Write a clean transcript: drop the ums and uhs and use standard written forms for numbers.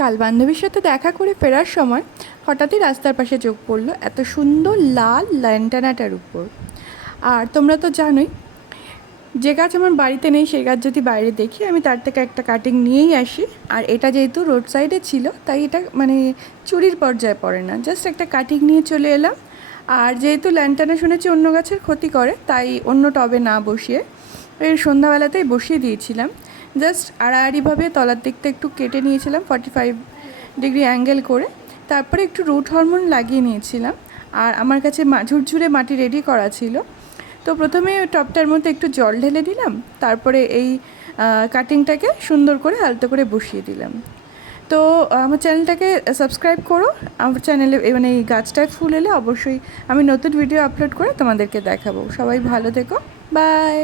কাল বান্ধবীর সাথে দেখা করে ফেরার সময় হঠাৎই রাস্তার পাশে চোখ পড়লো এত সুন্দর লাল ল্যান্টানাটার উপর। আর তোমরা তো জানোই, যে গাছ আমার বাড়িতে নেই সেই গাছ যদি বাইরে দেখি আমি তার থেকে একটা কাটিং নিয়েই আসি। আর এটা যেহেতু রোড সাইডে ছিল তাই এটা মানে চুরির পর্যায়ে পড়ে না, জাস্ট একটা কাটিং নিয়ে চলে এলাম। আর যেহেতু ল্যান্টানা শুনেছি অন্য গাছের ক্ষতি করে, তাই অন্য টবে না বসিয়ে এর সন্ধ্যাবেলাতেই বসিয়ে দিয়েছিলাম। জাস্ট আড়াআড়িভাবে তলার দিকটা একটু কেটে নিয়েছিলাম 45 ডিগ্রি অ্যাঙ্গেল করে, তারপরে একটু রুট হরমোন লাগিয়ে নিয়েছিলাম। আর আমার কাছে ঝুরঝুরে মাটি রেডি করা ছিল, তো প্রথমে টবটার মধ্যে একটু জল ঢেলে দিলাম, তারপরে এই কাটিংটাকে সুন্দর করে আলতো করে বসিয়ে দিলাম। তো আমার চ্যানেলটাকে সাবস্ক্রাইব করো। আমার চ্যানেলে মানে এই গাছটায় ফুল এলে অবশ্যই আমি নতুন ভিডিও আপলোড করে তোমাদেরকে দেখাবো। সবাই ভালো থেকো, বাই।